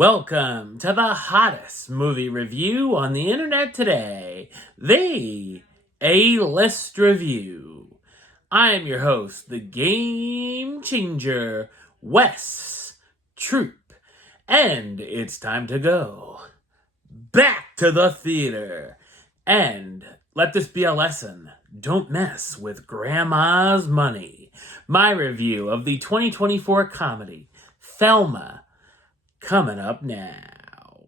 Welcome to the hottest movie review on the internet today, the A-List Review. I am your host, the Game Changer, Wes Troop, and it's time to go back to the theater. And let this be a lesson. Don't mess with Grandma's money. My review of the 2024 comedy, Thelma, coming up now.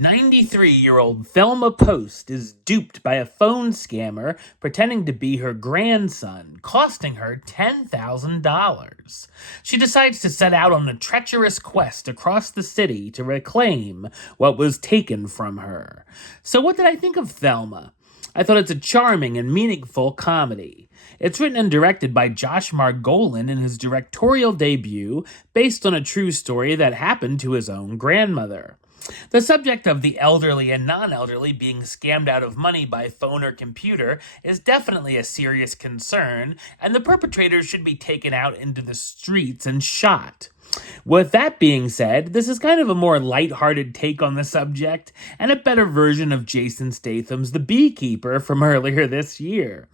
93-year-old Thelma Post is duped by a phone scammer pretending to be her grandson, costing her $10,000. She decides to set out on a treacherous quest across the city to reclaim what was taken from her. So what did I think of Thelma? I thought it's a charming and meaningful comedy. It's written and directed by Josh Margolin in his directorial debut, based on a true story that happened to his own grandmother. The subject of the elderly and non-elderly being scammed out of money by phone or computer is definitely a serious concern, and the perpetrators should be taken out into the streets and shot. With that being said, this is kind of a more lighthearted take on the subject, and a better version of Jason Statham's The Beekeeper from earlier this year.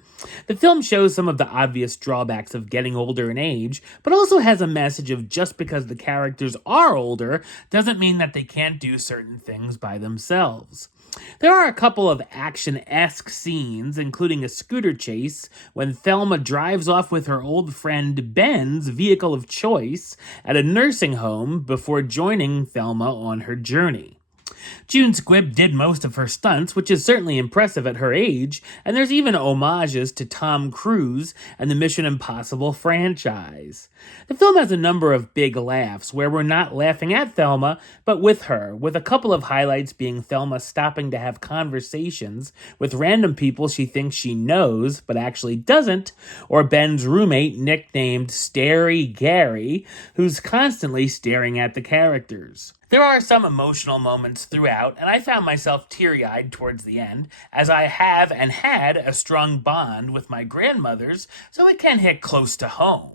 The film shows some of the obvious drawbacks of getting older in age, but also has a message of just because the characters are older doesn't mean that they can't do certain things by themselves. There are a couple of action-esque scenes, including a scooter chase when Thelma drives off with her old friend Ben's vehicle of choice at a nursing home before joining Thelma on her journey. June Squibb did most of her stunts, which is certainly impressive at her age, and there's even homages to Tom Cruise and the Mission Impossible franchise. The film has a number of big laughs, where we're not laughing at Thelma, but with her, with a couple of highlights being Thelma stopping to have conversations with random people she thinks she knows, but actually doesn't, or Ben's roommate, nicknamed Starey Gary, who's constantly staring at the characters. There are some emotional moments throughout, and I found myself teary-eyed towards the end, as I have and had a strong bond with my grandmothers, so it can hit close to home.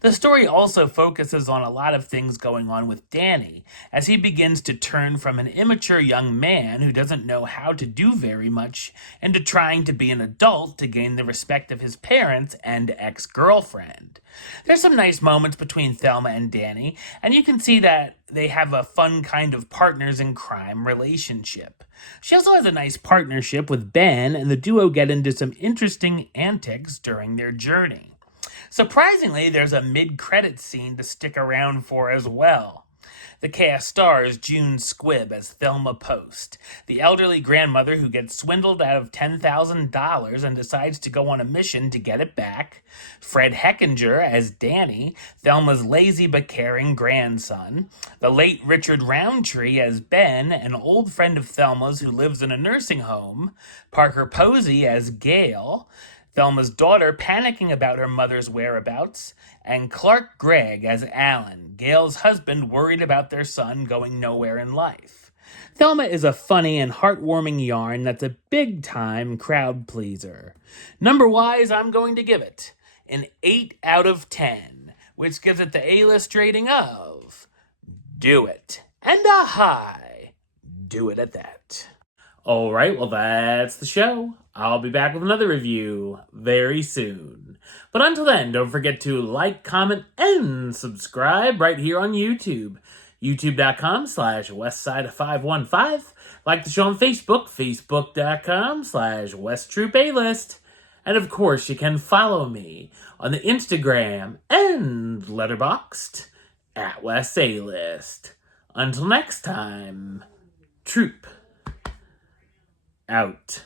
The story also focuses on a lot of things going on with Danny, as he begins to turn from an immature young man who doesn't know how to do very much into trying to be an adult to gain the respect of his parents and ex-girlfriend. There's some nice moments between Thelma and Danny, and you can see that they have a fun kind of partners in crime relationship. She also has a nice partnership with Ben, and the duo get into some interesting antics during their journey. Surprisingly, there's a mid-credits scene to stick around for as well. The cast stars June Squibb as Thelma Post, the elderly grandmother who gets swindled out of $10,000 and decides to go on a mission to get it back, Fred Heckinger as Danny, Thelma's lazy but caring grandson, the late Richard Roundtree as Ben, an old friend of Thelma's who lives in a nursing home, Parker Posey as Gail, Thelma's daughter panicking about her mother's whereabouts, and Clark Gregg as Alan, Gail's husband worried about their son going nowhere in life. Thelma is a funny and heartwarming yarn that's a big-time crowd pleaser. Number-wise, I'm going to give it an 8 out of 10, which gives it the A-list rating of do it, and a high do it at that. Alright, well that's the show. I'll be back with another review very soon. But until then, don't forget to like, comment, and subscribe right here on YouTube. YouTube.com/Westside515. Like the show on Facebook, Facebook.com/WestTroopAlist. And of course, you can follow me on the Instagram and Letterboxd at WesAlist. Until next time, Troop out.